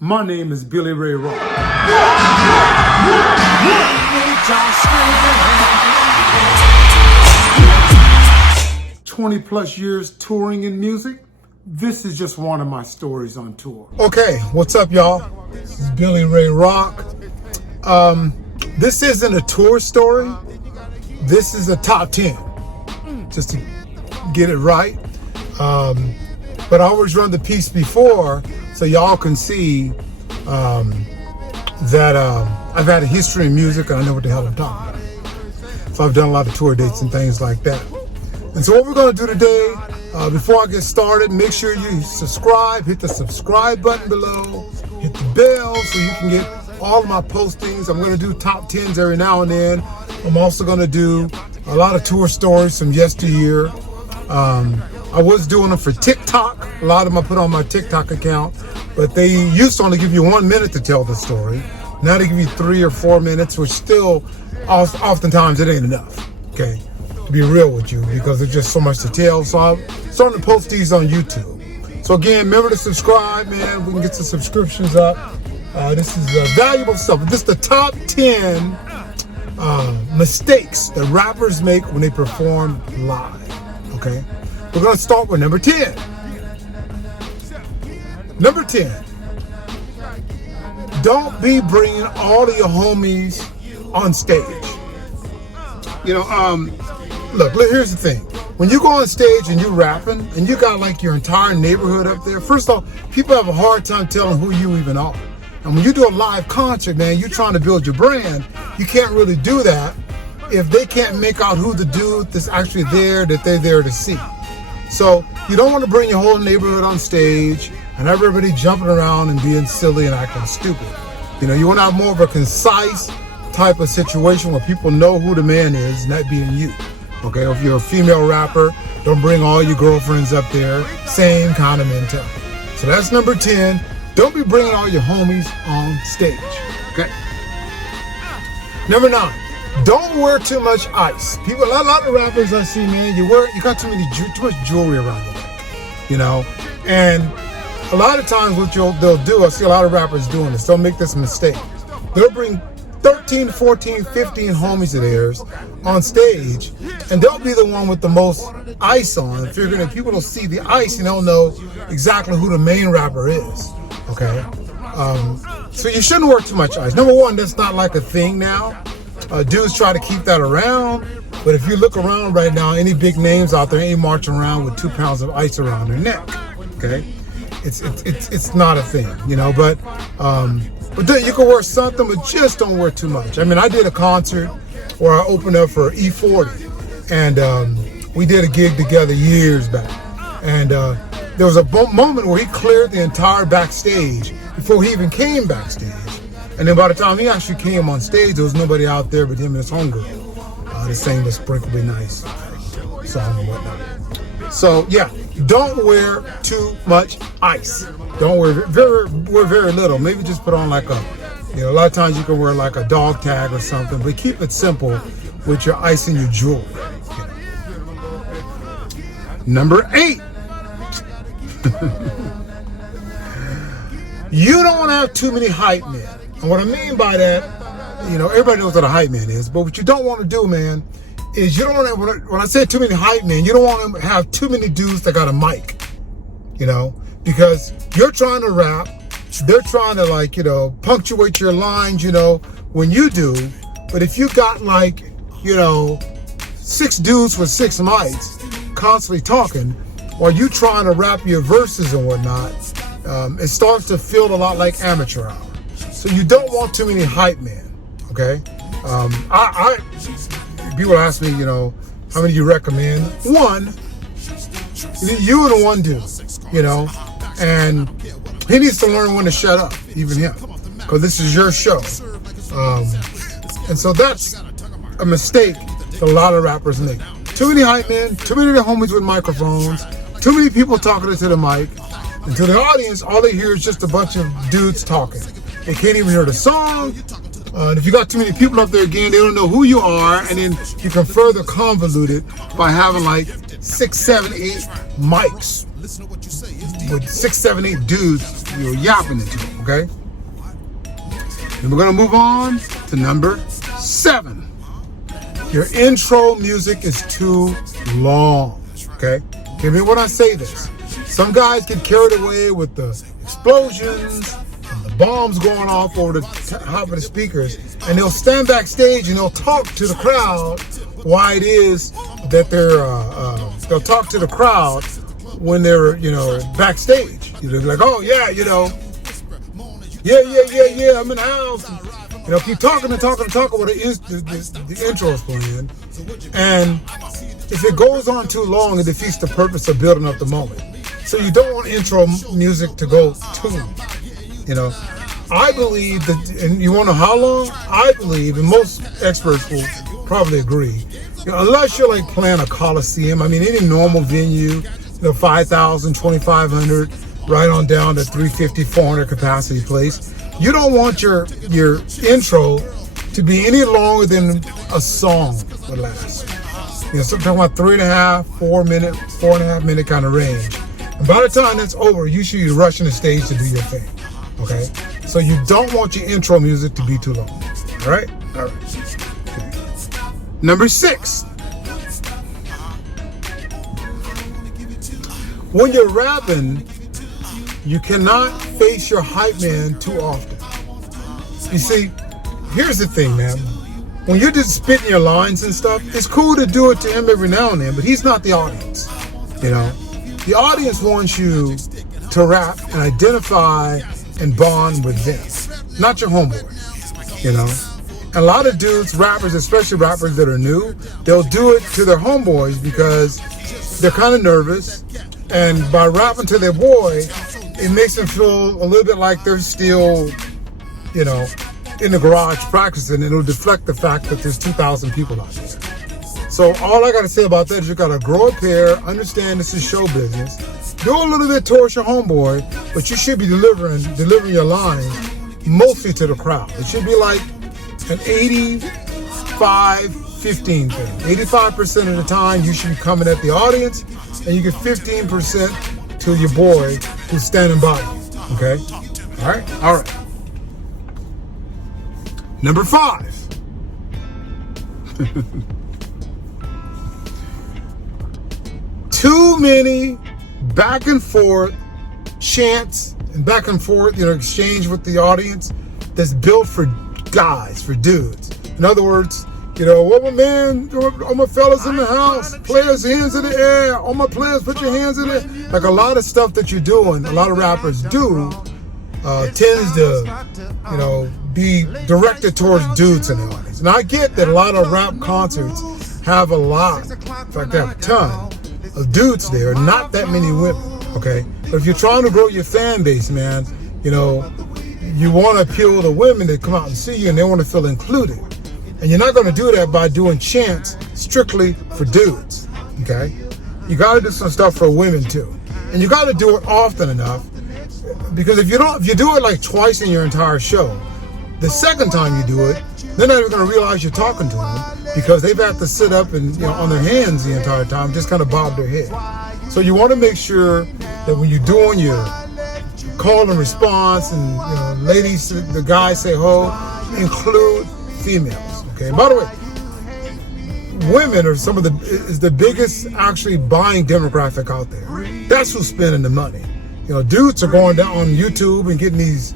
My name is Billy Ray Rock. 20 plus years touring in music. This is just one of my stories on tour. Okay, what's up, y'all? This is Billy Ray Rock. This isn't a tour story. This is a top 10, just to get it right. But I always run the piece before so y'all can see that I've had a history in music and I know what the hell I'm talking about. So I've done a lot of tour dates and things like that. And so what we're going to do today, before I get started, make sure you subscribe, hit the subscribe button below, hit the bell so you can get all of my postings. I'm going to do top 10s every now and then. I'm also going to do a lot of tour stories from yesteryear. I was doing them for TikTok. A lot of them I put on my TikTok account, but they used to only give you 1 minute to tell the story. Now they give you 3 or 4 minutes, which still, oftentimes it ain't enough, okay, to be real with you, because there's just so much to tell. So I'm starting to post these on YouTube. So again, remember to subscribe, man. We can get some subscriptions up. This is valuable stuff. This is the top 10 mistakes that rappers make when they perform live, okay? We're going to start with number 10. Number 10. Don't be bringing all of your homies on stage. You know, look, here's the thing. When you go on stage and you're rapping and you got like your entire neighborhood up there, first off, people have a hard time telling who you even are. And when you do a live concert, man, you're trying to build your brand. You can't really do that if they can't make out who the dude that's actually there that they're there to see. So you don't want to bring your whole neighborhood on stage and everybody jumping around and being silly and acting stupid. You know, you want to have more of a concise type of situation where people know who the man is, and that being you. Okay, if you're a female rapper, don't bring all your girlfriends up there. Same kind of mentality. So that's number 10. Don't be bringing all your homies on stage. Okay. Number 9. Don't wear too much ice. People, a lot of rappers I see, man, you got too much jewelry around your neck, you know. And a lot of times what they'll do, I see a lot of rappers doing this, they'll make this mistake. They'll bring 13, 14, 15 homies of theirs on stage, and they'll be the one with the most ice on, figuring if people don't see the ice, you don't know exactly who the main rapper is, okay? So you shouldn't wear too much ice. Number 1, that's not like a thing now. Dudes try to keep that around, but if you look around right now, any big names out there ain't marching around with 2 pounds of ice around their neck. Okay, it's not a thing, you know. But then you can wear something, but just don't wear too much. I mean, I did a concert where I opened up for E40, and we did a gig together years back, and there was a moment where he cleared the entire backstage before he even came backstage. And then by the time he actually came on stage, there was nobody out there but him and his homegirl. They sang the Sprinkle Be Nice song and whatnot. So yeah, don't wear too much ice. Don't wear very little. Maybe just put on like a, you know, a lot of times you can wear like a dog tag or something, but keep it simple with your ice and your jewelry. Number 8. You don't want to have too many hype men. And what I mean by that, you know, everybody knows what a hype man is, but what you don't want to do, man, is you don't want to, when I say too many hype men, you don't want to have too many dudes that got a mic, you know, because you're trying to rap, they're trying to, like, you know, punctuate your lines, you know, when you do, but if you got like, you know, 6 dudes with 6 mics constantly talking while you trying to rap your verses and whatnot, it starts to feel a lot like amateur hour. So you don't want too many hype men, okay? People ask me, you know, how many do you recommend? 1, you and 1 dude, you know, and he needs to learn when to shut up, even him, because this is your show. And so that's a mistake that a lot of rappers make. Too many hype men, too many of the homies with microphones, too many people talking into the mic, and to the audience, all they hear is just a bunch of dudes talking. They can't even hear the song. And if you got too many people up there, again, they don't know who you are. And then you can further convolute it by having like 6, 7, 8 mics with 6, 7, 8 dudes you're yapping into it, okay? And we're gonna move on to number 7. Your intro music is too long, okay? Hear me when I say this. Some guys get carried away with the explosions and the bombs going off over the top of the speakers, and they'll stand backstage and they'll talk to the crowd why it is that they'll talk to the crowd when they're, backstage. They're like, oh yeah, yeah, I'm in the house. Keep talking while the intro is playing. And if it goes on too long, it defeats the purpose of building up the moment. So you don't want intro music to go too long. I believe that, and you want to know how long? I believe, and most experts will probably agree, unless you're like playing a coliseum, any normal venue, 5,000, 2,500, right on down to 350, 400 capacity place, you don't want your intro to be any longer than a song would last. So I'm talking about 3.5, 4.5 minute kind of range. And by the time that's over, you should be rushing the stage to do your thing. Okay? So you don't want your intro music to be too long. All right? All right. Okay. Number 6. When you're rapping, you cannot face your hype man too often. You see, here's the thing, man. When you're just spitting your lines and stuff, it's cool to do it to him every now and then, but he's not the audience. The audience wants you to rap and identify and bond with them, not your homeboy. And a lot of dudes, rappers, especially rappers that are new, they'll do it to their homeboys because they're kind of nervous, and by rapping to their boy, it makes them feel a little bit like they're still, in the garage practicing, and it'll deflect the fact that there's 2,000 people out there. So all I got to say about that is you got to grow a pair, understand this is show business, do a little bit towards your homeboy, but you should be delivering your lines mostly to the crowd. It should be like an 85-15 thing. 85% of the time you should be coming at the audience, and you get 15% to your boy who's standing by you. Okay? All right. Number 5. Too many back and forth chants and back and forth, exchange with the audience that's built for guys, for dudes. In other words, what my man, all my fellas in the house, players, hands in the air, all my players, put your hands in it. Like a lot of stuff that you're doing, a lot of rappers do, tends to, be directed towards dudes in the audience. And I get that a lot of rap concerts have in fact, they have a ton of dudes there, not that many women, okay? But if you're trying to grow your fan base, man, you want to appeal to women that come out and see you and they want to feel included. And you're not going to do that by doing chants strictly for dudes, okay? You got to do some stuff for women too. And you got to do it often enough, because if you do it like twice in your entire show, the second time you do it, they're not even going to realize you're talking to them, because they've had to sit up and on their hands the entire time, just kind of bob their head. So you want to make sure that when you're doing your call and response, and ladies, the guys say ho, include females. Okay. And by the way, women are is the biggest actually buying demographic out there. That's who's spending the money. Dudes are going down on YouTube and getting these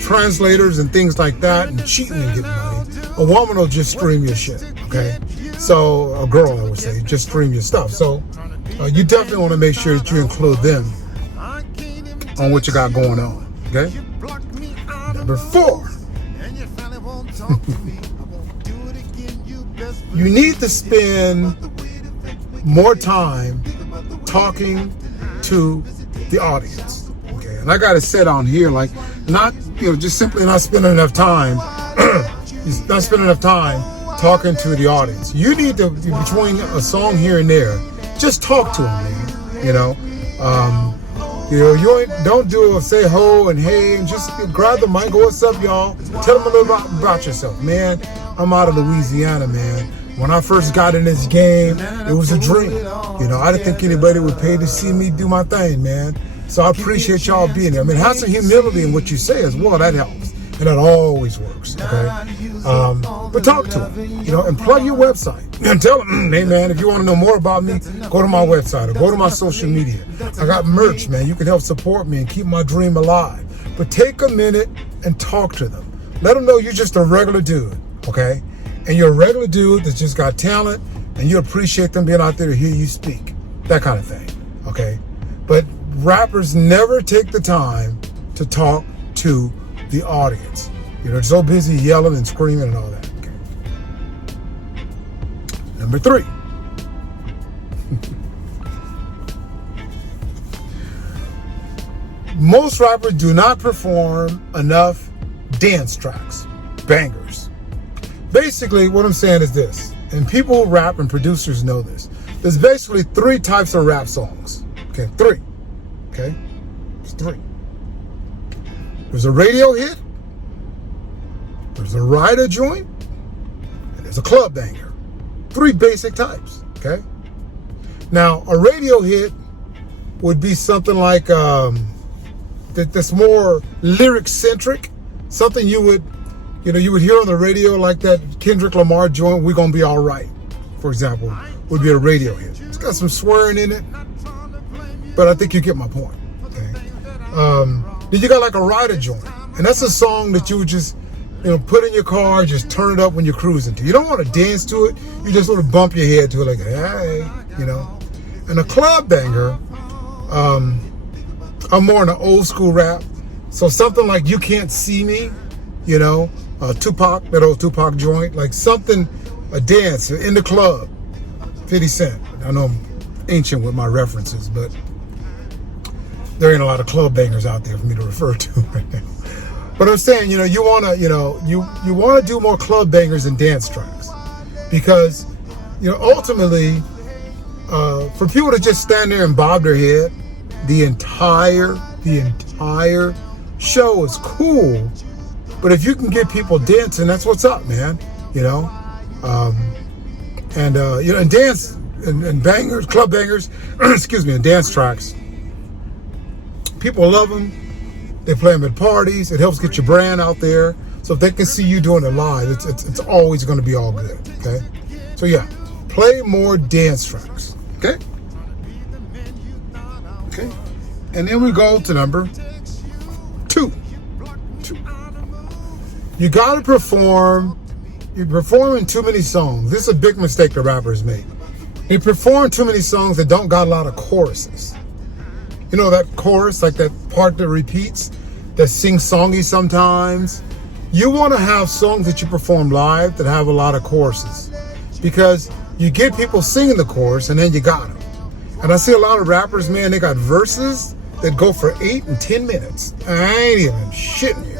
translators and things like that and cheating and getting money. A woman will just stream your shit, okay? So, a girl, I would say, just stream your stuff. So, you definitely want to make sure that you include them on what you got going on, okay? Number 4. You need to spend more time talking to the audience, okay? And I got to sit on here, like, not, just simply not spending enough time, talking to the audience. You need to, between a song here and there, just talk to them, man. Don't do a say ho and hey, and just grab the mic, go, what's up, y'all? Tell them a little about yourself, man. I'm out of Louisiana, man. When I first got in this game, it was a dream. I didn't think anybody would pay to see me do my thing, man. So I appreciate y'all being there. I mean, have some humility in what you say as well. That helps. And that always works, okay? But talk to them, you know, and plug your website. And tell them, hey, man, if you want to know more about me, go to my website or go to my social media. I got merch, man. You can help support me and keep my dream alive. But take a minute and talk to them. Let them know you're just a regular dude, okay? And you're a regular dude that's just got talent, and you appreciate them being out there to hear you speak. That kind of thing, okay? But rappers never take the time to talk to the audience. You know, they're so busy yelling and screaming and all that. Okay. Number 3. Most rappers do not perform enough dance tracks, bangers. Basically, what I'm saying is this, and people who rap and producers know this. There's basically 3 types of rap songs. Okay, 3. Okay, there's 3. There's a radio hit, there's a rider joint, and there's a club banger. 3 basic types, okay? Now, a radio hit would be something like that's more lyric-centric, something you would hear on the radio, like that Kendrick Lamar joint, "We Gonna Be All Right," for example, would be a radio hit. It's got some swearing in it, but I think you get my point, okay? Then you got like a rider joint, and that's a song that you would just, put in your car, just turn it up when you're cruising to. You don't want to dance to it. You just sort of bump your head to it, like, hey, And a club banger, I'm more in an old school rap, so something like "You Can't See Me," Tupac, that old Tupac joint, like something, a dance in the club. 50 Cent. I know I'm ancient with my references, but there ain't a lot of club bangers out there for me to refer to right now. But I'm saying, you wanna do more club bangers and dance tracks, because, ultimately, for people to just stand there and bob their head, the entire show is cool. But if you can get people dancing, that's what's up, man. And dance and bangers, club bangers, excuse me, and dance tracks. People love them. They play them at parties. It helps get your brand out there. So if they can see you doing it live, it's always going to be all good. Okay. So yeah, play more dance tracks. Okay. Okay. And then we go to number 2. You got to perform. You're performing too many songs. This is a big mistake the rappers make. You perform too many songs that don't got a lot of choruses. You know that chorus, like that part that repeats, that sing-songy sometimes? You want to have songs that you perform live that have a lot of choruses, because you get people singing the chorus and then you got them. And I see a lot of rappers, man, they got verses that go for 8 and 10 minutes. I ain't even shitting you.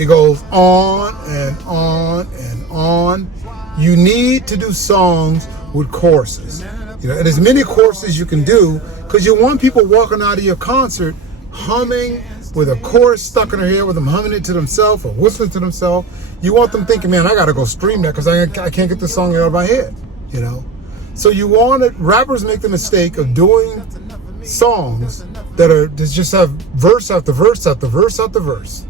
It goes on and on and on. You need to do songs with choruses. And as many choruses as you can do, because you want people walking out of your concert humming with a chorus stuck in their head, with them humming it to themselves or whistling to themselves. You want them thinking, man, I got to go stream that because I can't get this song out of my head, So you want it. Rappers make the mistake of doing songs that just have verse after verse after verse after verse.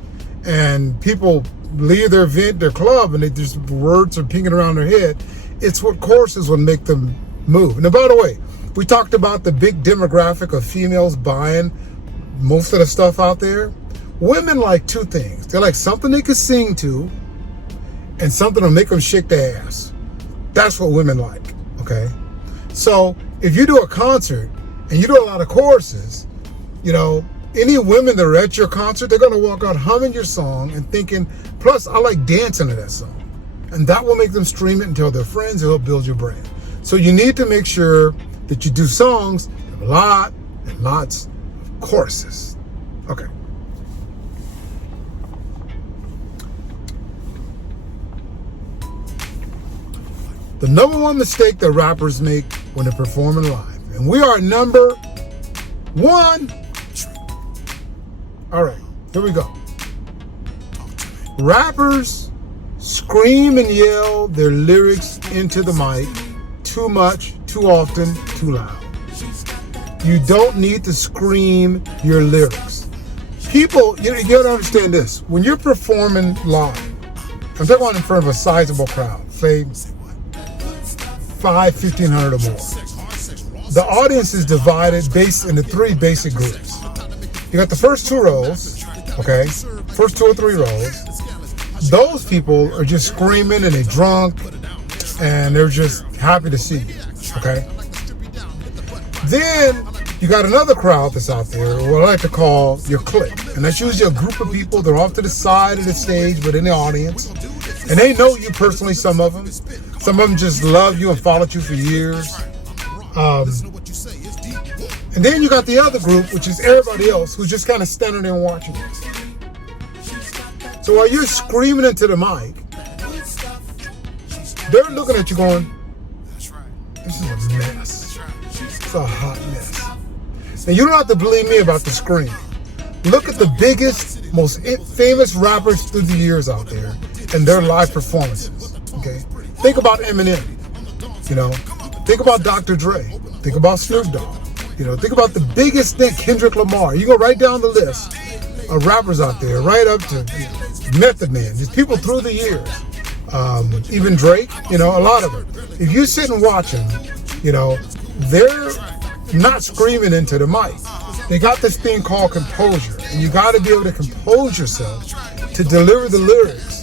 And people leave their event, their club, and they just words are pinging around their head. It's what choruses would make them move. Now, by the way, we talked about the big demographic of females buying most of the stuff out there. Women like 2 things. They like something they can sing to, and something to make them shake their ass. That's what women like, okay? So if you do a concert and you do a lot of choruses, any women that are at your concert, they're going to walk out humming your song and thinking, plus I like dancing to that song. And that will make them stream it and tell their friends. It'll help build your brand. So you need to make sure that you do songs with a lot and lots of choruses. Okay. The number 1 mistake that rappers make when they're performing live. And we are number 1. All right, here we go. Rappers scream and yell their lyrics into the mic too much, too often, too loud. You don't need to scream your lyrics. People, you gotta understand this. When you're performing live, I'm talking about in front of a sizable crowd, say 1,500 or more. The audience is divided based into three basic groups. You got the first two rows, okay? First 2 or 3 rows. Those people are just screaming and they're drunk and they're just happy to see you, okay? Then you got another crowd that's out there, what I like to call your clique. And that's usually a group of people. They're off to the side of the stage, but in the audience. And they know you personally, some of them. Some of them just love you and followed you for years. And then you got the other group, which is everybody else who's just kind of standing there and watching you. So while you're screaming into the mic, they're looking at you going, this is a mess. It's a hot mess. And you don't have to believe me about the scream. Look at the biggest, most famous rappers through the years out there and their live performances, okay? Think about Eminem, you know? Think about Dr. Dre. Think about Snoop Dogg. You know, think about the biggest thing, Kendrick Lamar. You go right down the list of rappers out there, right up to Method Man. There's people through the years. Even Drake, you know, a lot of them. If you sit and watch them, you know, they're not screaming into the mic. They got this thing called composure. And you got to be able to compose yourself to deliver the lyrics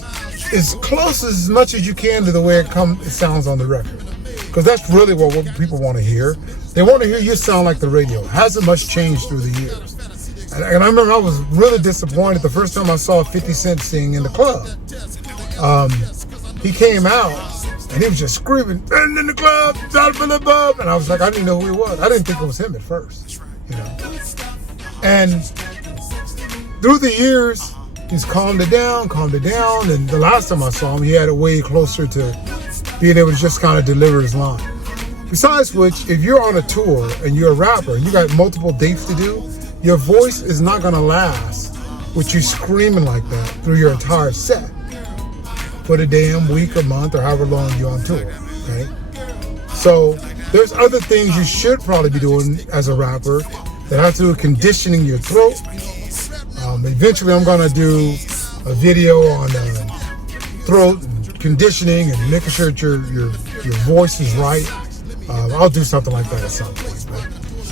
as close as much as you can to the way it sounds on the record. Because that's really what people want to hear. They want to hear you sound like the radio. It hasn't much changed through the years. And I remember I was really disappointed the first time I saw 50 Cent sing in the club. He came out and he was just screaming, and in the club, and I was like, I didn't know who he was. I didn't think it was him at first, you know. And through the years, he's calmed it down. And the last time I saw him, he had it way closer to being able to just kind of deliver his line. Besides which, if you're on a tour and you're a rapper and you got multiple dates to do, your voice is not going to last with you screaming like that through your entire set for the damn week or month or however long you're on tour, okay? So there's other things you should probably be doing as a rapper that have to do with conditioning your throat. Eventually I'm going to do a video on throat and conditioning and making sure that your voice is right. I'll do something like that at some point.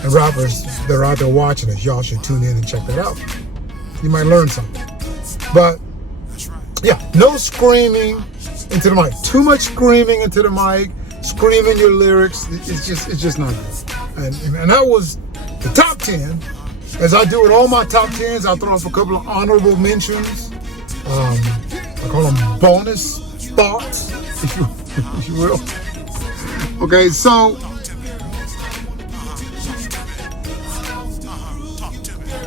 And rappers that are out there watching this, y'all should tune in and check that out. You might learn something. But yeah, no screaming into the mic. Too much screaming into the mic, screaming your lyrics. It's just not good. And that was the top 10. As I do with all my top 10s, I'll throw up a couple of honorable mentions. I call them bonus thoughts, if you will. Okay, so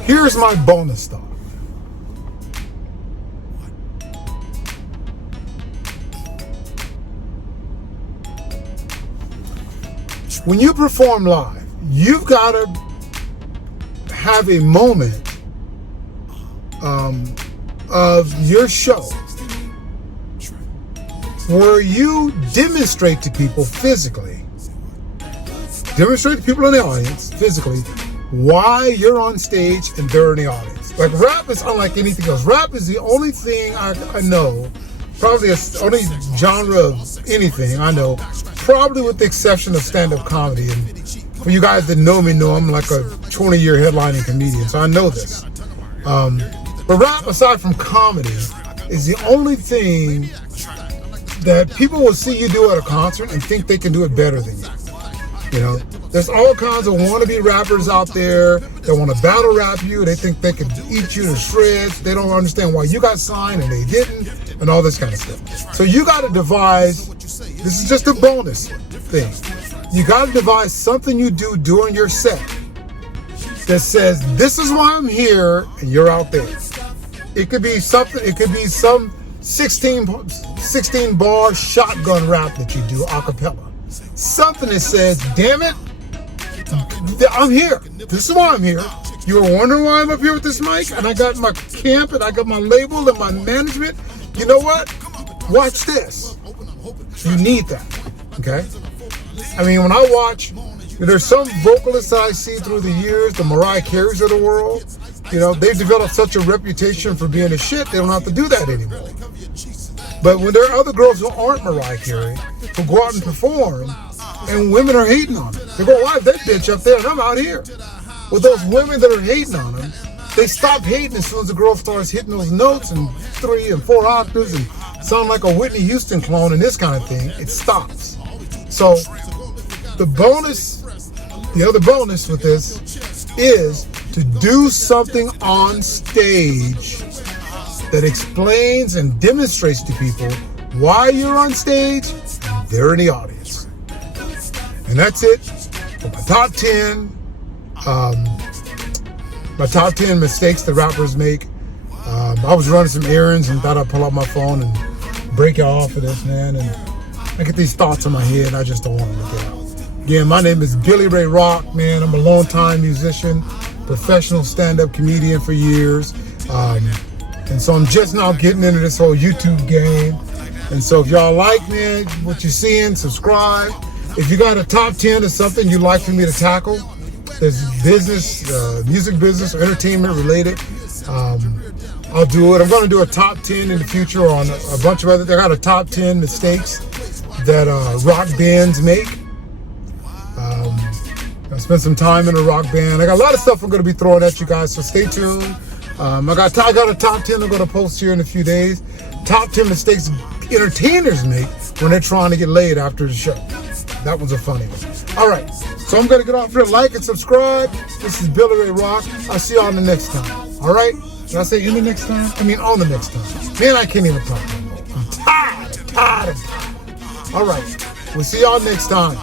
here's my bonus thought. When you perform live, you've got to have a moment of your show where you demonstrate to people physically, demonstrate to people in the audience physically why you're on stage and they're in the audience. Like rap is unlike anything else. Rap is the only thing I know, probably the only genre of anything I know, probably with the exception of stand-up comedy. And for you guys that know me, know I'm like a 20-year headlining comedian, so I know this. But rap, aside from comedy, is the only thing that people will see you do at a concert and think they can do it better than you. You know, there's all kinds of wannabe rappers out there that want to battle rap you. They think they can eat you to shreds. They don't understand why you got signed and they didn't, and all this kind of stuff. So you got to devise, this is just a bonus thing. You got to devise something you do during your set that says, this is why I'm here and you're out there. It could be something, it could be some 16 bar shotgun rap that you do a cappella. Something that says, damn it, I'm here. This is why I'm here. You were wondering why I'm up here with this mic, and I got my camp and I got my label and my management. You know what? Watch this. You need that, okay? I mean, when I watch, There's some vocalists that I see through the years, the Mariah Careys of the world. They've developed such a reputation for being a shit, they don't have to do that anymore. But when there are other girls who aren't Mariah Carey, who go out and perform, and women are hating on them. They go, why is that bitch up there and I'm out here? Well, those women that are hating on them, they stop hating as soon as the girl starts hitting those notes and 3 and 4 octaves and sound like a Whitney Houston clone and this kind of thing. It stops. So the other bonus with this is to do something on stage that explains and demonstrates to people why you're on stage and they're in the audience. And that's it for my top 10. My top 10 mistakes that rappers make. I was running some errands and thought I'd pull out my phone and break it off of this, man. And I get these thoughts in my head and I just don't want to look it out. Again, my name is Billy Ray Rock, man. I'm a long-time musician, professional stand-up comedian for years. And so I'm just now getting into this whole YouTube game. And so if y'all like, man, what you're seeing, subscribe. If you got a top 10 or something you'd like for me to tackle, there's business, music business, or entertainment related, I'll do it. I'm going to do a top 10 in the future on a bunch of other. I got a top 10 mistakes that rock bands make. I spent some time in a rock band. I got a lot of stuff I'm going to be throwing at you guys, so stay tuned. I got a top 10 I'm going to post here in a few days. Top 10 mistakes entertainers make when they're trying to get laid after the show. That was a funny one. All right, so I'm going to get off here. Like and subscribe. This is Billy Ray Rock. I'll see you on the next time. All right? Did I say in the next time? I mean on the next time. Man, I can't even talk anymore. I'm tired. All right. We'll see y'all next time.